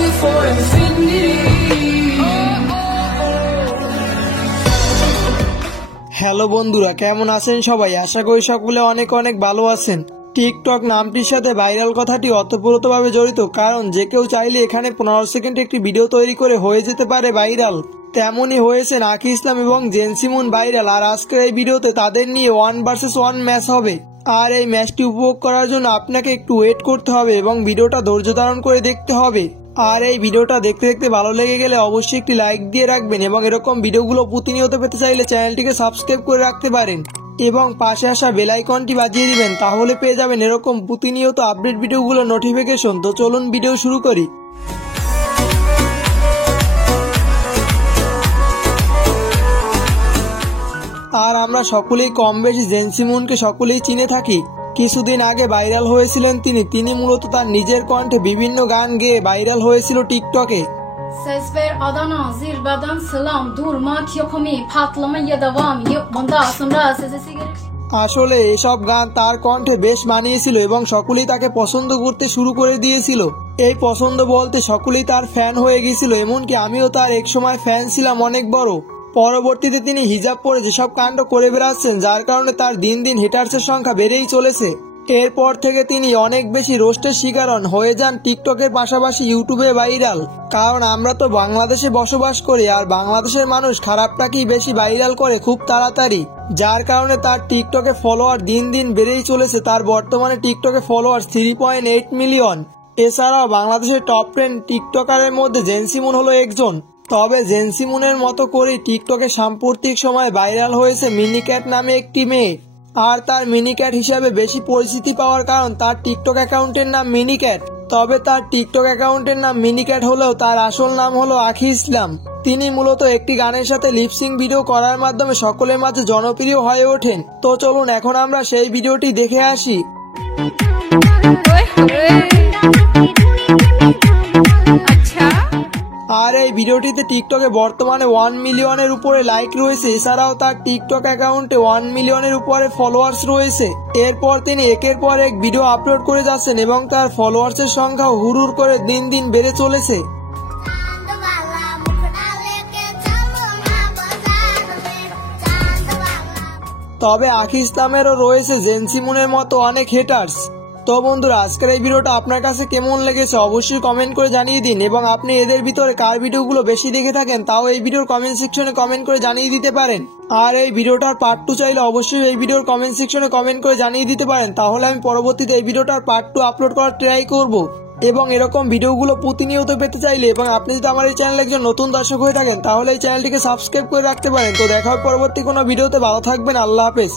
you for infinity. Hello বন্ধুরা, কেমন আছেন সবাই? আশা করি সকলে অনেক অনেক ভালো আছেন। টিকটক নামটির সাথে ভাইরাল কথাটি অতপ্রতভাবে জড়িত, কারণ যে কেউ চাইলে এখানে 15 সেকেন্ডে একটি ভিডিও তৈরি করে হয়ে যেতে পারে ভাইরাল। তেমনই হয়েছেন আকি ইসলাম এবং জেনসিমুন ভাইরাল। আর আজকের এই ভিডিওতে তাদের নিয়ে 1 vs 1 ম্যাচ হবে। আর এই ম্যাচটি উপভোগ করার জন্য আপনাকে একটু ওয়েট করতে হবে এবং ভিডিওটা ধৈর্য ধারণ করে দেখতে হবে। আর এই ভিডিওটা দেখতে দেখতে ভালো লেগে গেলে অবশ্যই একটি লাইক দিয়ে রাখবেন এবং এরকম ভিডিওগুলো প্রতিনিয়ত পেতে চাইলে চ্যানেলটিকে সাবস্ক্রাইব করে রাখতে পারেন এবং পাশে আসা বেল আইকনটি বাজিয়ে দিবেন, তাহলে পেয়ে যাবেন এরকম প্রতিনিয়ত আপডেট ভিডিওগুলো নোটিফিকেশন। তো চলুন ভিডিও শুরু করি। আর আমরা সকলেই কম বেশি জেনসিমুনকে সকলেই চিনে থাকি। কিছুদিন আগে ভাইরাল হয়েছিলেন তিনি মূলত তার নিজের কণ্ঠে বিভিন্ন গান গেয়ে ভাইরাল হয়েছিল টিকটকে। Ses ver Adana zirveden selam durma kiyokomi patlamaya devam yok bundan sonra sesi gerek। আসলে এসব গান তার কণ্ঠে বেশ মানিয়েছিল এবং সকলেই তাকে পছন্দ করতে শুরু করে দিয়েছিল। এই পছন্দ বলতে সকলেই তার ফ্যান হয়ে গিয়েছিল, এমনকি আমিও তার এক সময় ফ্যান ছিলাম অনেক বড়। পরবর্তীতে তিনি হিজাব পরে যেসব কাণ্ড করে বেড়াচ্ছেন, যার কারণে তার দিন দিন হেটার্সের সংখ্যা বেড়েই চলেছে। এরপর থেকে তিনি অনেক বেশি রোস্টের শিকার হয়ে যান টিকটকের পাশাপাশি ইউটিউবে ভাইরাল। কারণ আমরা তো বাংলাদেশে বসবাস করি, আর বাংলাদেশের মানুষ খারাপটাকেই বেশি ভাইরাল করে খুব তাড়াতাড়ি, যার কারণে তার টিকটকে ফলোয়ার দিন দিন বেড়েই চলেছে। তার বর্তমানে টিকটকে ফলোয়ার 3.8 মিলিয়ন। এছাড়াও বাংলাদেশের টপ 10 টিকটকারের মধ্যে জেনসিমুন হলো একজন। তবে জেনসিমুনের মতো করে টিকটকে সাম্প্রতিক সময় ভাইরাল হয়েছে মিনিক্যাট নামে একটি মেয়ে। আর তার মিনিক্যাট হিসাবে বেশি পরিচিতি পাওয়ার কারণ তার টিকটক অ্যাকাউন্টের নাম মিনিক্যাট। তবে তার টিকটক অ্যাকাউন্টের নাম মিনিক্যাট হলেও তার আসল নাম হলো আকি ইসলাম। তিনি মূলত একটি গানের সাথে লিপসিং ভিডিও করার মাধ্যমে সকলের মাঝে জনপ্রিয় হয়ে ওঠেন। তো চলুন এখন আমরা সেই ভিডিওটি দেখে আসি। আর এই ভিডিওটিতে টিকটকে বর্তমানে 1 মিলিয়নের উপরে লাইক রয়েছে। এছাড়াও তার টিকটক অ্যাকাউন্টে 1 মিলিয়নের উপরে ফলোয়ার্স রয়েছে। এরপর তিনি একের পর এক ভিডিও আপলোড করে যাচ্ছেন এবং তার ফলোয়ার্সের সংখ্যাও হুড় করে দিন দিন বেড়ে চলেছে। তবে আকি ইসলামেরও রয়েছে জেনসিমুনের মতো অনেক হেটার্স। তো বন্ধুরা, আজকের এই ভিডিওটা আপনার কাছে কেমন লেগেছে অবশ্যই কমেন্ট করে জানিয়ে দিন এবং আপনি এদের ভিতরে কার ভিডিওগুলো বেশি দেখে থাকেন তাও এই ভিডিওর কমেন্ট সেকশনে কমেন্ট করে জানিয়ে দিতে পারেন। আর এই ভিডিওটার পার্ট 2 চাইলে অবশ্যই এই ভিডিওর কমেন্ট সেকশনে কমেন্ট করে জানিয়ে দিতে পারেন, তাহলে আমি পরবর্তীতে এই ভিডিওটার পার্ট 2 আপলোড করার ট্রাই করব। এবং এরকম ভিডিওগুলো প্রতিনিয়ত পেতে চাইলে এবং আপনি যদি আমার এই চ্যানেলে একজন নতুন দর্শক হয়ে থাকেন তাহলে এই চ্যানেলটিকে সাবস্ক্রাইব করে রাখতে পারেন। তো দেখা হবে পরবর্তী কোনো ভিডিওতে। ভালো থাকবেন, আল্লাহ হাফেজ।